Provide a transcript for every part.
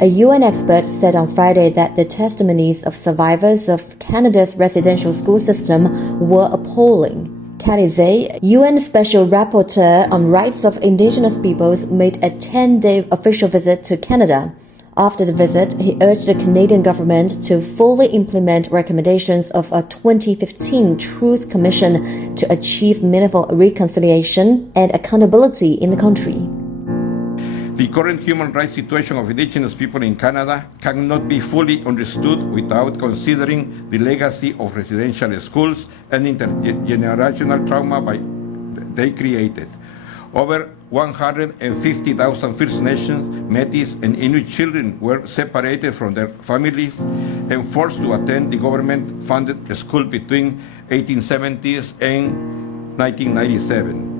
A UN expert said on Friday that the testimonies of survivors of Canada's residential school system were appalling. Cathy Zay, UN Special Rapporteur on Rights of Indigenous Peoples, made a 10-day official visit to Canada. After the visit, he urged the Canadian government to fully implement recommendations of a 2015 Truth Commission to achieve meaningful reconciliation and accountability in the country. The current human rights situation of Indigenous people in Canada cannot be fully understood without considering the legacy of residential schools and intergenerational trauma they created. Over 150,000 First Nations, Métis, and Inuit children were separated from their families and forced to attend the government-funded school between 1870s and 1997.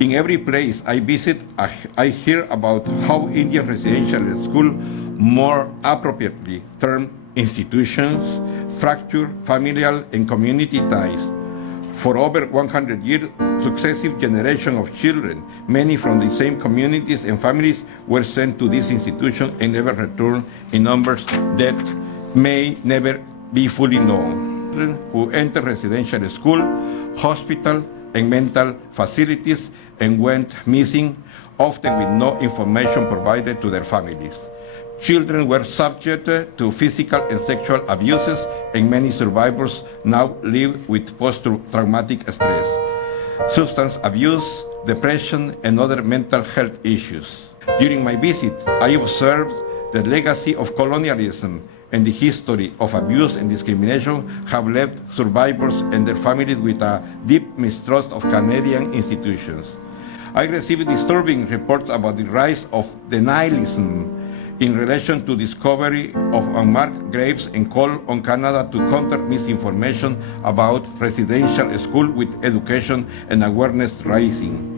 In every place I visit, I hear about how Indian residential school, more appropriately termed institutions, fracture familial and community ties. For over 100 years, successive generations of children, many from the same communities and families, were sent to this institution and never returned in numbers that may never be fully known. Children who enter residential school, hospital, and mental facilities and went missing, often with no information provided to their families. Children were subject to physical and sexual abuses, and many survivors now live with post-traumatic stress, substance abuse, depression, and other mental health issues. During my visit, I observed the legacy of colonialism and the history of abuse and discrimination have left survivors and their families with a deep mistrust of Canadian institutions. I received disturbing reports about the rise of denialism in relation to discovery of unmarked graves and call on Canada to counter misinformation about residential school with education and awareness rising.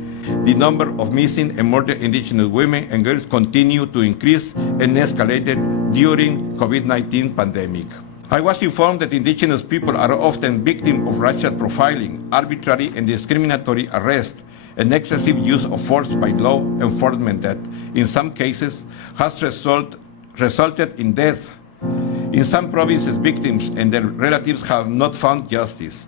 The number of missing and murdered Indigenous women and girls continue to increase and escalated during COVID-19 pandemic. I was informed that Indigenous people are often victims of racial profiling, arbitrary and discriminatory arrest, and excessive use of force by law enforcement that, in some cases, has resulted in death. In some provinces, victims and their relatives have not found justice.